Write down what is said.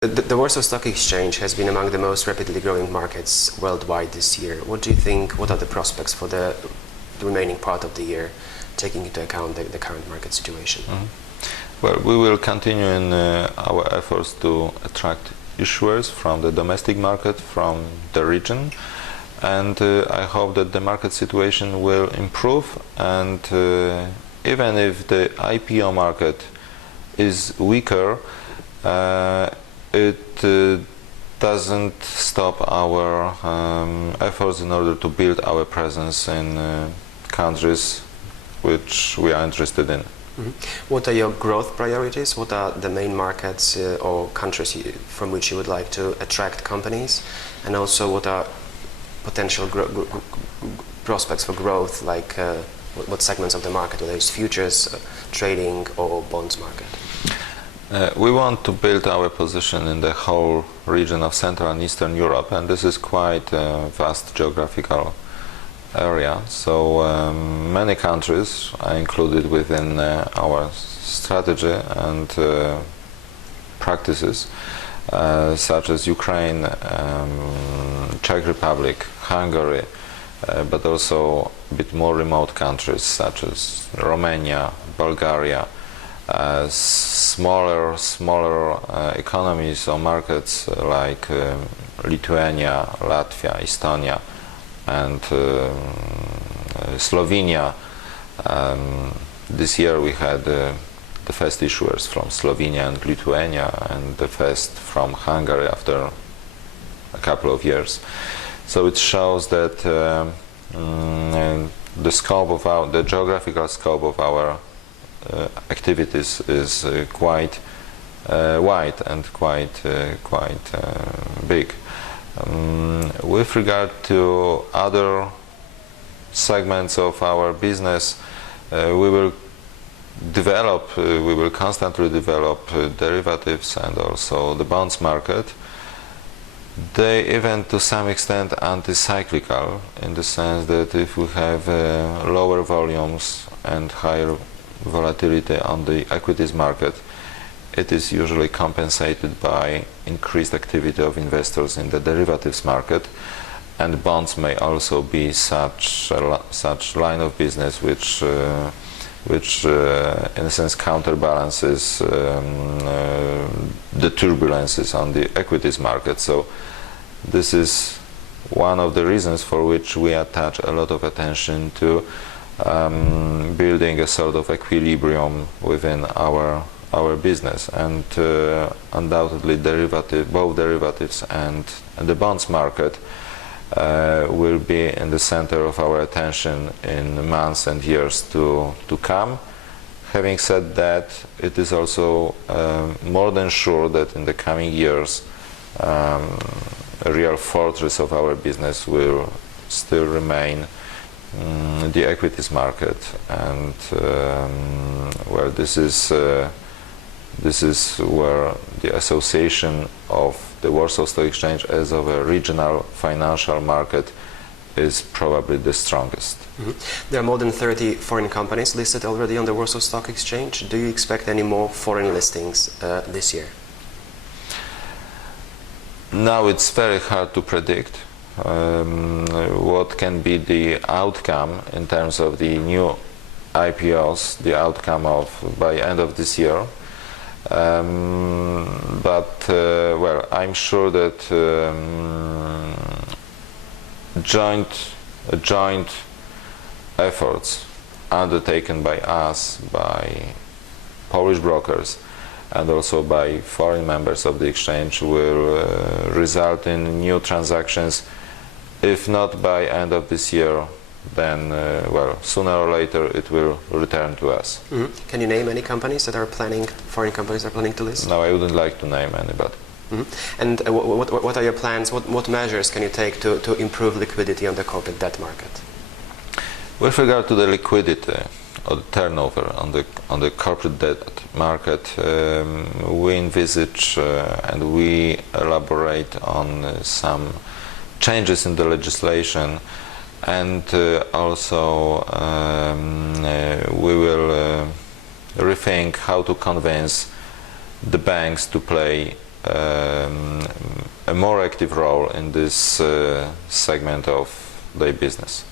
The Warsaw Stock Exchange has been among the most rapidly growing markets worldwide this year. What do you think, what are the prospects for the remaining part of the year, taking into account the current market situation? Well, we will continue in our efforts to attract issuers from the domestic market, from the region, and I hope that the market situation will improve, and even if the IPO market is weaker, it doesn't stop our efforts in order to build our presence in countries which we are interested in. What are your growth priorities? What are the main markets or countries from which you would like to attract companies? And also, what are potential prospects for growth, like what segments of the market, whether it's futures, trading or bonds market? We want to build our position in the whole region of Central and Eastern Europe, and this is quite a vast geographical area, so many countries are included within our strategy and practices, such as Ukraine, Czech Republic, Hungary, but also a bit more remote countries such as Romania, Bulgaria, smaller economies or markets like Lithuania, Latvia, Estonia, and Slovenia. This year we had the first issuers from Slovenia and Lithuania, and the first from Hungary after a couple of years. So it shows that the geographical scope of our activities is quite wide and quite big. With regard to other segments of our business, we will constantly develop derivatives and also the bonds market. They even to some extent anti-cyclical, in the sense that if we have lower volumes and higher volatility on the equities market, it is usually compensated by increased activity of investors in the derivatives market, and bonds may also be such line of business which in a sense counterbalances the turbulences on the equities market. So this is one of the reasons for which we attach a lot of attention to building a sort of equilibrium within our business, and undoubtedly both derivatives and the bonds market will be in the center of our attention in months and years to come. Having said that, it is also more than sure that in the coming years a real fortress of our business will still remain the equities market, and where this is where the association of the Warsaw Stock Exchange as of a regional financial market is probably the strongest. There are more than 30 foreign companies listed already on the Warsaw Stock Exchange. Do you expect any more foreign listings this year? Now it's very hard to predict what can be the outcome in terms of the new IPOs, the outcome of by end of this year. Well, I'm sure that joint efforts undertaken by us, by Polish brokers, and also by foreign members of the exchange will result in new transactions, if not by end of this year, then well, sooner or later it will return to us. Can you name any companies that are planning, foreign companies that are planning to list? No, I wouldn't like to name anybody. And what are your plans? What measures can you take to improve liquidity on the corporate debt market? With regard to the liquidity or the turnover on the corporate debt market, we envisage and we elaborate on some changes in the legislation, and also we will rethink how to convince the banks to play a more active role in this segment of their business.